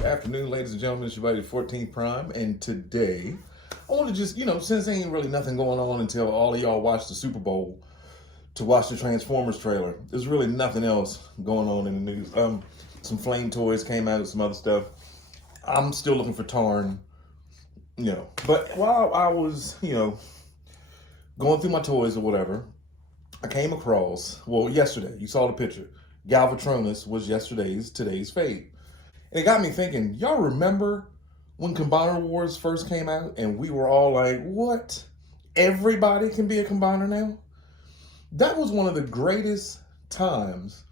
Good afternoon, ladies and gentlemen. It's your buddy 14th Prime, and today I want to just, since there ain't really nothing going on until all of y'all watch the Super Bowl to watch the Transformers trailer, there's really nothing else going on in the news. Some Flame toys came out and some other stuff. I'm still looking for Tarn, But while I was, going through my toys or whatever, I came across, yesterday, you saw the picture. Galvatronus was today's fate. And it got me thinking, y'all remember when Combiner Wars first came out and we were all like, what? Everybody can be a Combiner now? That was one of the greatest times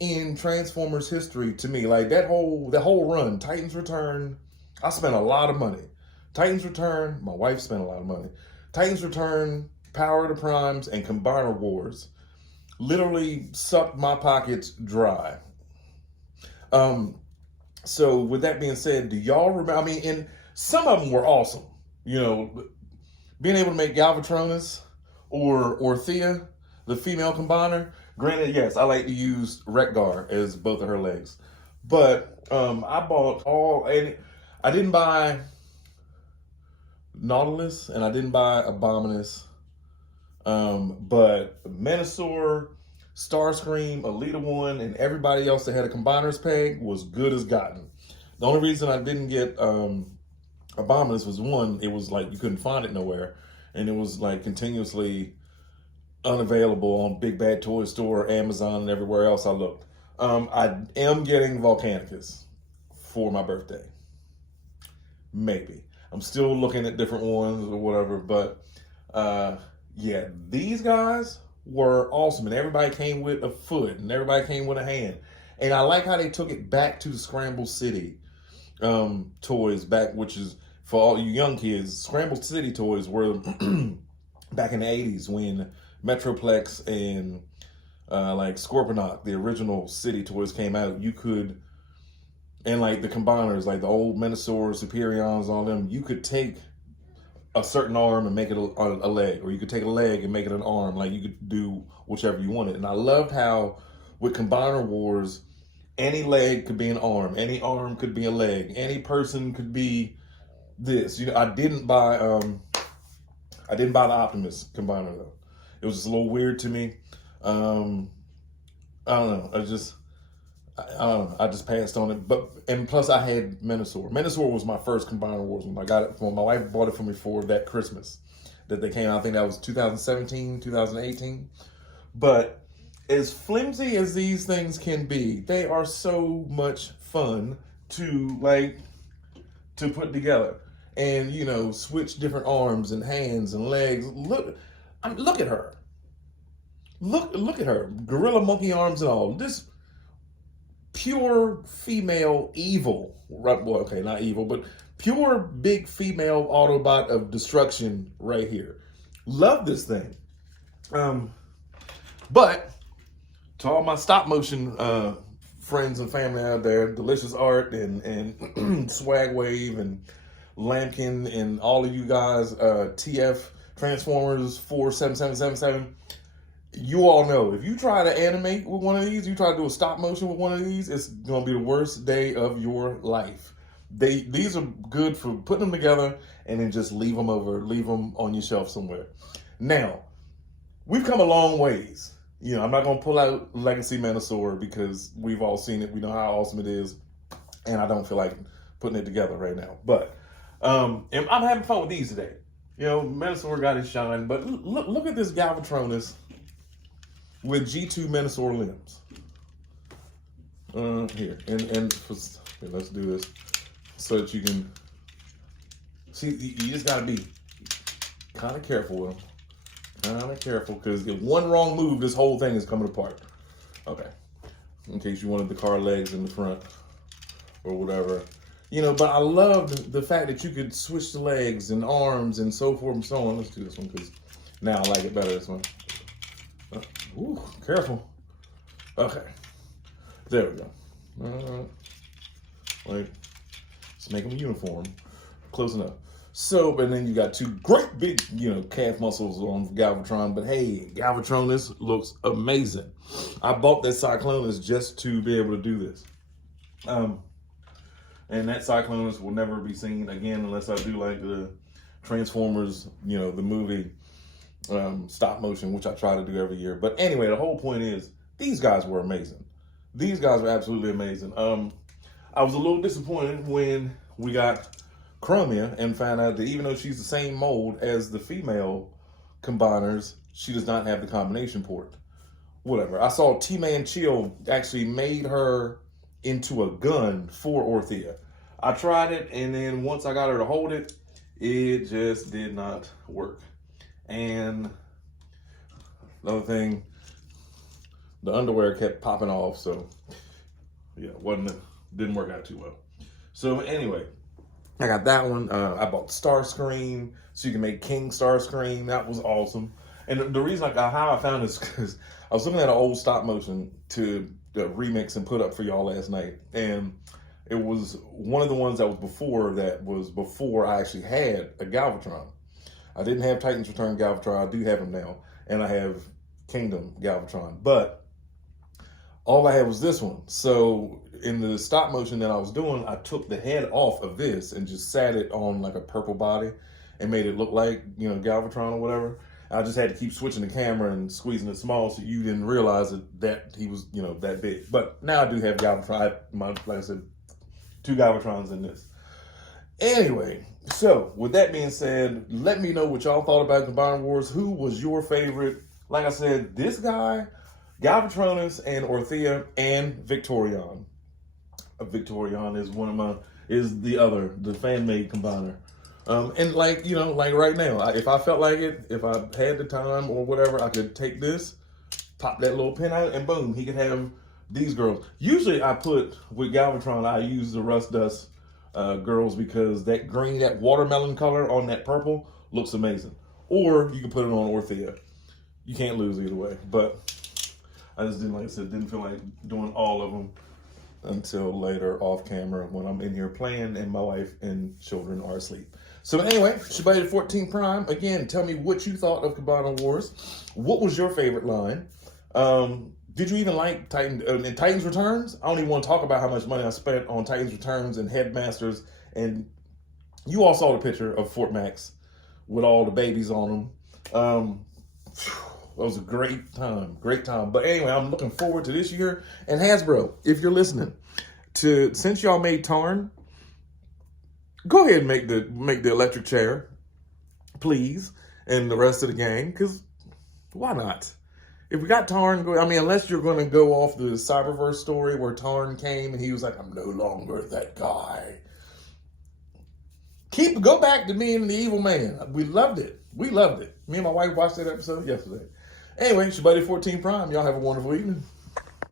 in Transformers history to me. Like that whole run, Titans Return, I spent a lot of money. Titans Return, my wife spent a lot of money. Titans Return, Power of the Primes, and Combiner Wars literally sucked my pockets dry. So with that being said, do y'all remember? I mean, and some of them were awesome. Being able to make Galvatronus or Thea, the female combiner. Granted, yes, I like to use Wreck-Gar as both of her legs. But I bought and I didn't buy Nautilus and I didn't buy Abominus. But Menasor, Starscream, Elita One, and everybody else that had a combiner's peg was good as gotten. The only reason I didn't get Abominus was one, it was like you couldn't find it nowhere, and it was like continuously unavailable on Big Bad Toy Store, Amazon, and everywhere else I looked. I am getting Volcanicus for my birthday. Maybe. I'm still looking at different ones or whatever, but yeah, these guys were awesome, and everybody came with a foot, and everybody came with a hand. And I like how they took it back to the Scramble City toys back, which is for all you young kids. Scramble City toys were back in the 80s when Metroplex and like Scorponok, the original City toys came out. You could, and like the combiners, like the old Menasor, Superions, all them, you could take a certain arm and make it a leg, or you could take a leg and make it an arm. Like you could do whichever you wanted. And I loved how with Combiner Wars, any leg could be an arm, any arm could be a leg, any person could be this. I didn't buy the Optimus Combiner though. It was just a little weird to me. I don't know. I don't know. I just passed on it. And plus I had Menasor. Menasor was my first Combiner Wars one. I got it from my wife bought it for me for that Christmas that they came out. I think that was 2017, 2018. But as flimsy as these things can be, they are so much fun to put together. And switch different arms and hands and legs. Look at her. Look at her. Gorilla monkey arms and all. This pure female evil, right? Well, okay, not evil, but pure big female Autobot of destruction right here. Love this thing. But to all my stop motion friends and family out there, Delicious Art and Swag Wave and Lampkin and all of you guys, TF Transformers 47777. You all know, if you try to animate with one of these, you try to do a stop motion with one of these, it's going to be the worst day of your life. These are good for putting them together and then just leave them on your shelf somewhere. Now, we've come a long ways. I'm not going to pull out Legacy Menasor because we've all seen it. We know how awesome it is. And I don't feel like putting it together right now. But and I'm having fun with these today. Menasor got his shine. But look at this Galvatronus with G2 Menasor limbs. Here, let's do this so that you can see. You just gotta be kind of careful with them. Kind of careful, because if one wrong move, this whole thing is coming apart. Okay, in case you wanted the car legs in the front or whatever. But I love the fact that you could switch the legs and arms and so forth and so on. Let's do this one because now I like it better. This one. Ooh, careful. Okay. There we go. Let's make them uniform. Close enough. So, and then you got two great big, calf muscles on Galvatron. But hey, Galvatronus looks amazing. I bought that Cyclonus just to be able to do this. And that Cyclonus will never be seen again unless I do like the Transformers, you know, the movie stop motion, which I try to do every year. But anyway, the whole point is these guys were amazing. These guys were absolutely amazing. I was a little disappointed when we got Chromia and found out that even though she's the same mold as the female combiners, she does not have the combination port. Whatever. I saw T-Man Chill actually made her into a gun for Orthea. I tried it, and then once I got her to hold it, it just did not work. And another thing, the underwear kept popping off, so yeah, didn't work out too well. So anyway, I got that one. I bought Starscream, so you can make King Starscream. That was awesome. And the reason how I found this because I was looking at an old stop motion to remix and put up for y'all last night, and it was one of the ones that was before I actually had a Galvatron. I didn't have Titans Return Galvatron. I do have him now, and I have Kingdom Galvatron, but all I had was this one. So in the stop motion that I was doing, I took the head off of this and just sat it on like a purple body and made it look like, you know, Galvatron or whatever. I just had to keep switching the camera and squeezing it small so you didn't realize that he was, you know, that big. But now I do have Galvatron. Like I said, 2 Galvatrons in this. Anyway, so with that being said, let me know what y'all thought about Combiner Wars. Who was your favorite? Like I said, this guy, Galvatronus and Orthea and Victorion. Victorion is the fan-made combiner. And like, you know, like right now, if I felt like it, if I had the time or whatever, I could take this, pop that little pin out, and boom, he could have these girls. Usually I put, with Galvatron, I use the Rust Dust girls because that green, that watermelon color on that purple looks amazing. Or you can put it on Orthea. You can't lose either way. But I just didn't, like I said, didn't feel like doing all of them until later off camera when I'm in here playing and my wife and children are asleep. So anyway, Shibata 14 Prime, again, tell me what you thought of Combiner Wars. What was your favorite line? Did you even like Titans Returns? I don't even want to talk about how much money I spent on Titans Returns and Headmasters. And you all saw the picture of Fort Max with all the babies on them. It was a great time. But anyway, I'm looking forward to this year. And Hasbro, if you're listening, since y'all made Tarn, go ahead and make the electric chair, please, and the rest of the gang, because why not? If we got Tarn, unless you're going to go off the Cyberverse story where Tarn came and he was like, I'm no longer that guy. Go back to me and the Evil Man. We loved it. Me and my wife watched that episode yesterday. Anyway, Shibata 14 Prime. Y'all have a wonderful evening.